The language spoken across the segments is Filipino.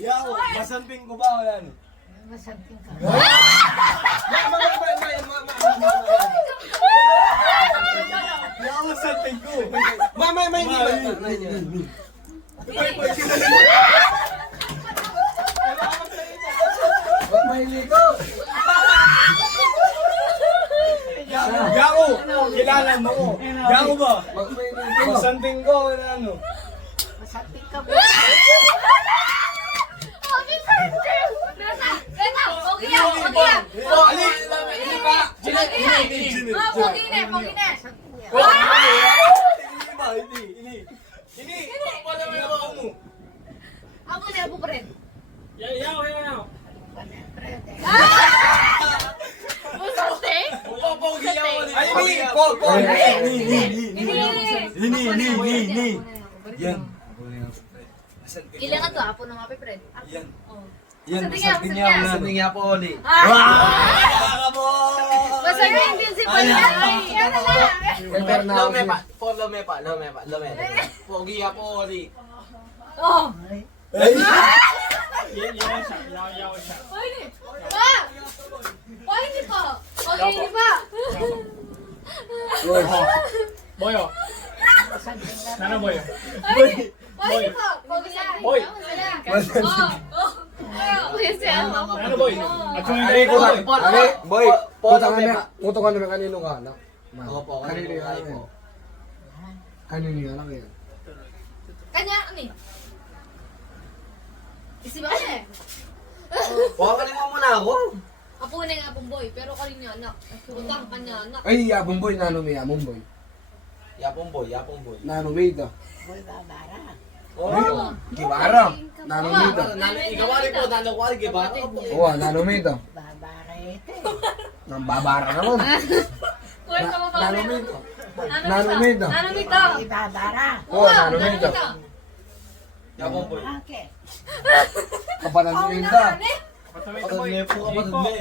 Yaw, masamping ko ba o yan? Masamping ka. Yaw, masamping ko. May Yaw, kilala mo ko. Yaw ba? Masamping ko o ano? Masamping ka ba? Happy birthday! Ganda! Pogi yan! Pogi yan! Pogi na! Pogi na! Ako na po pa rin. Yaw. Musante? Ni. Yan. Ilan ka to? Apo ng happy friend? Yan. Oh. Yan, Masamping nga, masamping niya masamping ako Sabi nga po, Oli. Masaya yung principal niya. Ay, yan na lang. Lomepa. Pogi ya po, Oli. Oh. Ay! Yaw siya. Pwede. Pa! Pwede pa. Pwede pa. Boyo. Nana boyo. Pwede pa. Pwede pa. Boy. Kuya siya. Nana boy. At yung Ari ko lang. Ari, boy. Puto ka naman kanino ka anak. Opo, Kanino yung anak yan? Kanino yung anak yan? Kanya, ano eh? Isiba ka eh. Huwag mo muna ako. Apo na yung apong boy, pero kanya anak. Utang kanya anak. Ay, yabong boy, nanong boy. Yapong boy. Nanong ito. Boy, babara. Oh. Kibara. Nanong ito. Ikawali po, nanakwali, giba? Oo, nanong ito. Babara ito. Nang babara naman. Kuya ka mo pa Nanong ito. Nanong ito. Anong ito? Ibabara. Oo, nanong ito. Yapong boy. Okay. Kapatan mo ito.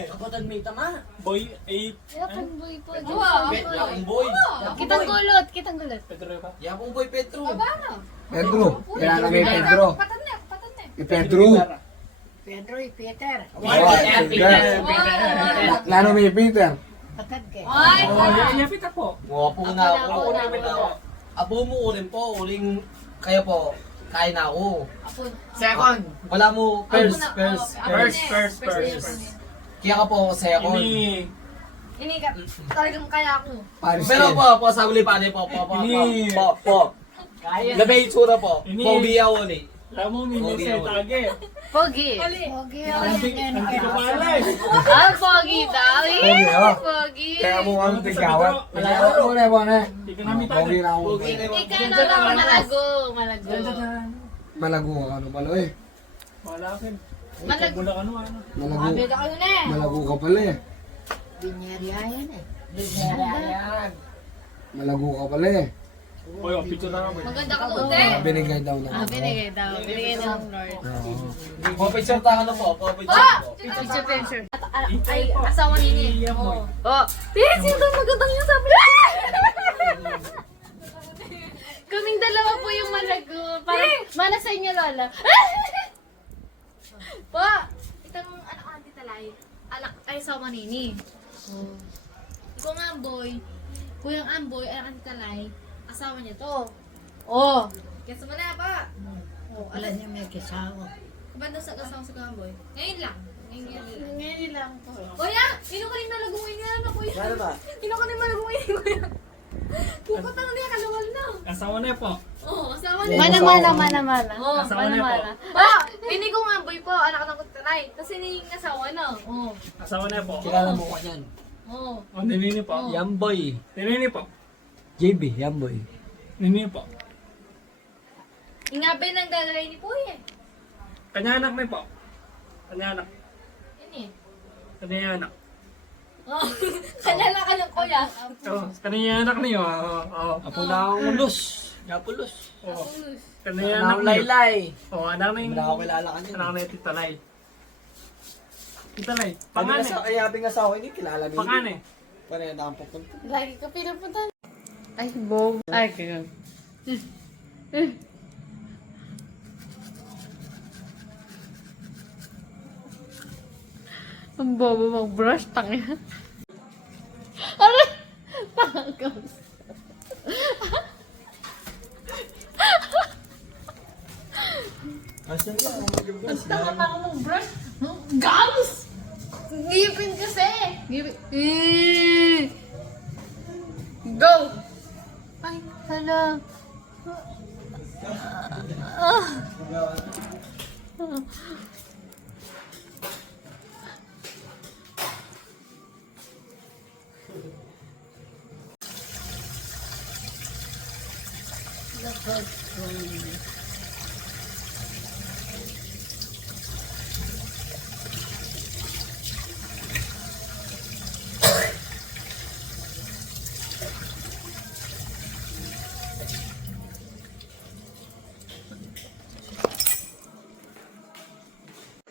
Kapatid may tama. Boy, 8. Yapong boy po. Yapong boy. Kitang gulot, kitang gulot. Yapong boy, Petro. Paano? Pedro. Kailangan may Pedro. Patan na, patan na. Pedro. Pedro y Peter. Nanong may Peter. Patad ka. Ay, Yapita po. Wapo na ako. Apo mo ulit po. Uling kaya po. Kain na ako. Apo. Second. Wala mo. First. Kaya ka po second. Ini ka, talagang kaya ako. Paris Pero yan. po, sa huli pa, po. Labay itsura po. Pogi yaw ulit. Pogi. Pogi. Ah, pogi daw. Pogi, oh. Pogi. Kaya mo ang tigawat. Muna. Pogi na ako. Ikaw na lang malago. Malago. Malago ka ano pala eh. Malago. Malago. Abeda kayo na eh. Malago ka pala eh. Binyerya yan eh. Malago ka pala eh. Maganda ka doon eh. Binigay daw na. Binigay daw. Binigay daw ng Lord. Popicture tayo na po. Ah! Picture. Ay, asawa ni Oh. Oh. Sino magandang yung sabi? Kaming dalawa po yung malago. Parang mana sa inyo, Lola. Pa, itang anak ko Auntie Talay. Alak ay asawa nini. Oh. Ikaw nga boy. Kuyang Amboy, ay Auntie Talay. Asawa niya to. Oh. Kesa mo na pa. Oh, Alam niya may kisawa. Kabanda sa kasama sa Amboy. Ngayon lang. Ngayon lang po. Kuya, ino ka rin nalagungan niya na kuya. Ano ba? Ino ka rin malagungan niya kuya. Pupatang niya kalawal na. Asawa na po. Oh, asawa niya. Mana. Oh, Asawa niya po. Ah, hindi ko nga boy po, anak ng kutanay. Kasi hindi yung asawa na. Oh. Asawa na po. Kilala mo ka yan. Oh. Oh, nini po. Oh. Yamboy. Nini po. JB, Yamboy. Nini po. Ingapin ang gagawin ni Puy eh. Kanya anak na po. Kanya anak. Yan eh. Kanya anak. Oh, kalala ka ng kuya. Oh, kanya anak niyo. Oh. Apo na akong ulos. Gapulos. Oh. Apulus. Kanya anak niyo. Laylay. Oh, anak na yung... Wala ako kilala ka niyan. Anak na yung titalay. Titalay. Pangan eh. Ay, habing asawa niya, kilala niya. Pangan eh. Pareha na ang pupunta. Lagi ka pinupunta. Ay, Bob. Ay, kaya. Ang bobo mag-brush, tangina. Ano? Tangos. Tanga mong brush. Gums! Ngipin kasi. Ngipin. Go! Ay, hala.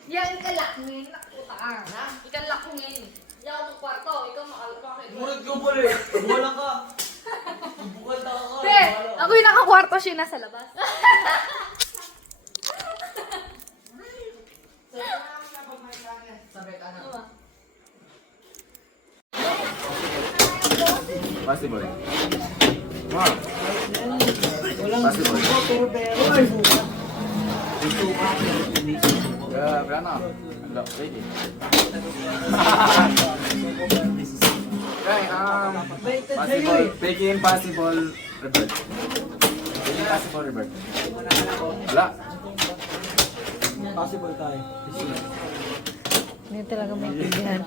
Yan, ikalakungin. Nakutaan, ha? Ikalakungin. Yan ako magkwarto. Ikaw makalakungin. Murad ko pala eh. Wala ka. Bukal na ka. Te, ako yung nakakwarto, siya nasa labas. Possible. Possible. Wala na. Wala, ready. Okay, possible, peki impossible, revert. Peki impossible, revert. Wala. Possible tayo. Hindi talaga maintindihan.